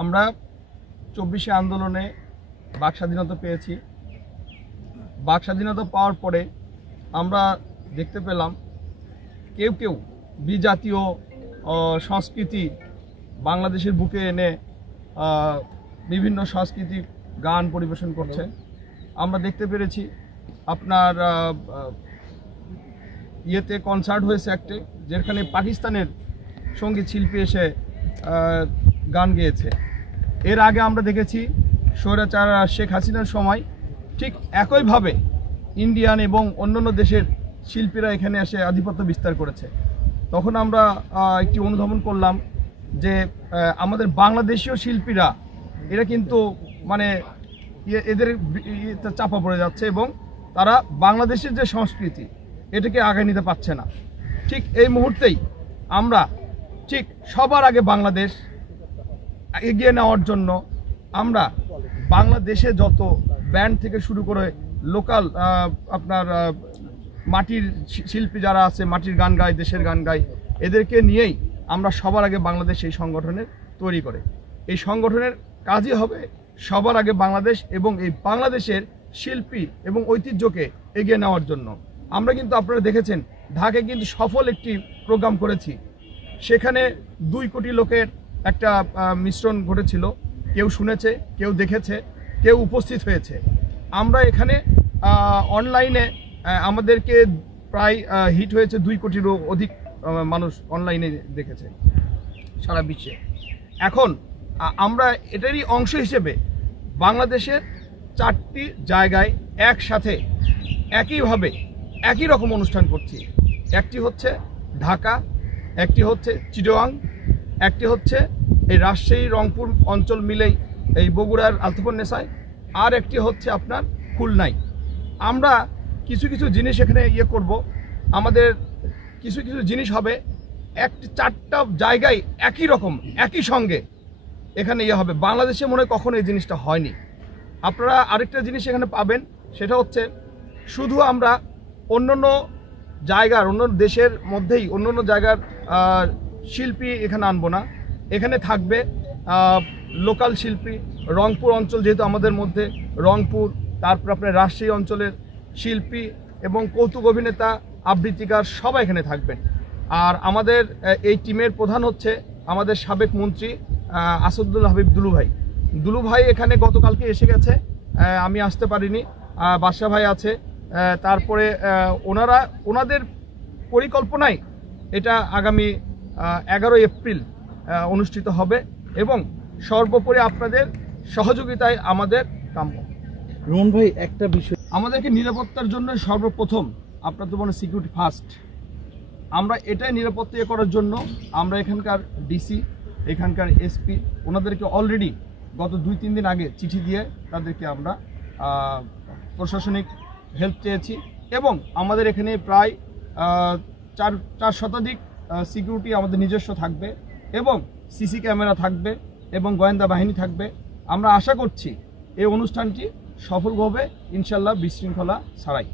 আমরা 24শে আন্দোলনে বাক স্বাধীনতা পেয়েছি। বাক স্বাধীনতা পাওয়ার পরে আমরা দেখতে পেলাম কেউ কেউ বিজাতীয় সংস্কৃতি বাংলাদেশের বুকে এনে বিভিন্ন সাংস্কৃতিক গান পরিবেশন করছে। আমরা দেখতে পেরেছি আপনার ইয়েতে কনসার্ট হয়েছে একটা, যেখানে পাকিস্তানের সঙ্গীত শিল্পী এসে গান গেয়েছে। এর আগে আমরা দেখেছি স্বৈরাচার শেখ হাসিনার সময় ঠিক একইভাবে ইন্ডিয়ান এবং অন্যান্য দেশের শিল্পীরা এখানে এসে আধিপত্য বিস্তার করেছে। তখন আমরা একটি অনুধাবন করলাম যে আমাদের বাংলাদেশীয় শিল্পীরা এরা কিন্তু মানে এদের চাপা পড়ে যাচ্ছে এবং তারা বাংলাদেশের যে সংস্কৃতি এটাকে আগায় নিতে পারছে না। ঠিক এই মুহূর্তেই আমরা ঠিক সবার আগে বাংলাদেশ এগিয়ে নেওয়ার জন্য আমরা বাংলাদেশে যত ব্যান্ড থেকে শুরু করে লোকাল আপনার মাটির শিল্পী যারা আছে, মাটির গান গায়, দেশের গান গায়, এদেরকে নিয়েই আমরা সবার আগে বাংলাদেশ এই সংগঠনের তৈরি করে। এই সংগঠনের কাজই হবে সবার আগে বাংলাদেশ এবং এই বাংলাদেশের শিল্পী এবং ঐতিহ্যকে এগিয়ে নেওয়ার জন্য। আমরা কিন্তু আপনারা দেখেছেন ঢাকায় কিন্তু সফল একটি প্রোগ্রাম করেছি। সেখানে 2 কোটি লোকের একটা মিশ্রণ ঘটেছিল। কেউ শুনেছে, কেউ দেখেছে, কেউ উপস্থিত হয়েছে। আমরা এখানে অনলাইনে আমাদেরকে প্রায় হিট হয়েছে, 2 কোটিরও অধিক মানুষ অনলাইনে দেখেছে সারা বিশ্বে। এখন আমরা এটারই অংশ হিসেবে বাংলাদেশের 4টি জায়গায় একসাথে একইভাবে একই রকম অনুষ্ঠান করছি। একটি হচ্ছে ঢাকা, একটি হচ্ছে চিটাগাং, একটি হচ্ছে এই রাজশাহী রংপুর অঞ্চল মিলেই এই বগুড়ার আলতাফুন্নেসায়, আর একটি হচ্ছে আপনার খুলনায়। আমরা কিছু কিছু জিনিস এখানে করব। আমাদের কিছু কিছু জিনিস হবে 4টা জায়গায় একই রকম একই সঙ্গে এখানে হবে। বাংলাদেশে মনে হয় কখনো এই জিনিসটা হয়নি। আপনারা আরেকটা জিনিস এখানে পাবেন, সেটা হচ্ছে শুধু আমরা অন্যান্য জায়গার অন্য দেশের মধ্যেই অন্যান্য জায়গার শিল্পী এখানে আনবো না। এখানে থাকবে লোকাল শিল্পী, রংপুর অঞ্চল যেহেতু আমাদের মধ্যে, রংপুর, তারপর আপনার রাজশাহী অঞ্চলের শিল্পী এবং কৌতুক অভিনেতা, আবৃত্তিকার সবাই এখানে থাকবেন। আর আমাদের এই টিমের প্রধান হচ্ছে আমাদের সাবেক মন্ত্রী আসাদুল হাবিব দুলু ভাই এখানে গতকালকে এসে গেছে, আমি আসতে পারিনি। বাদশা ভাই আছে। তারপরে ওনাদের পরিকল্পনায় এটা আগামী 11 এপ্রিল অনুষ্ঠিত হবে এবং সর্বোপরি আপনাদের সহযোগিতায় আমাদের কাম্য। রোহন ভাই, একটা বিষয়, আমাদেরকে নিরাপত্তার জন্য সর্বপ্রথম আপনার তো মনে সিকিউরিটি ফার্স্ট। আমরা এটাই নিরাপত্তা করার জন্য আমরা এখানকার ডিসি, এখানকার এসপি ওনাদেরকে অলরেডি গত 2-3 দিন আগে চিঠি দিয়ে তাদেরকে আমরা প্রশাসনিক হেল্প চেয়েছি এবং আমাদের এখানে প্রায় 4 শতাধিক সিকিউরিটি আমাদের নিজস্ব থাকবে এবং সিসি ক্যামেরা থাকবে এবং গোয়েন্দা বাহিনী থাকবে। আমরা আশা করছি এই অনুষ্ঠানটি সফল হবে ইনশাল্লাহ, বিশৃঙ্খলা ছাড়াই।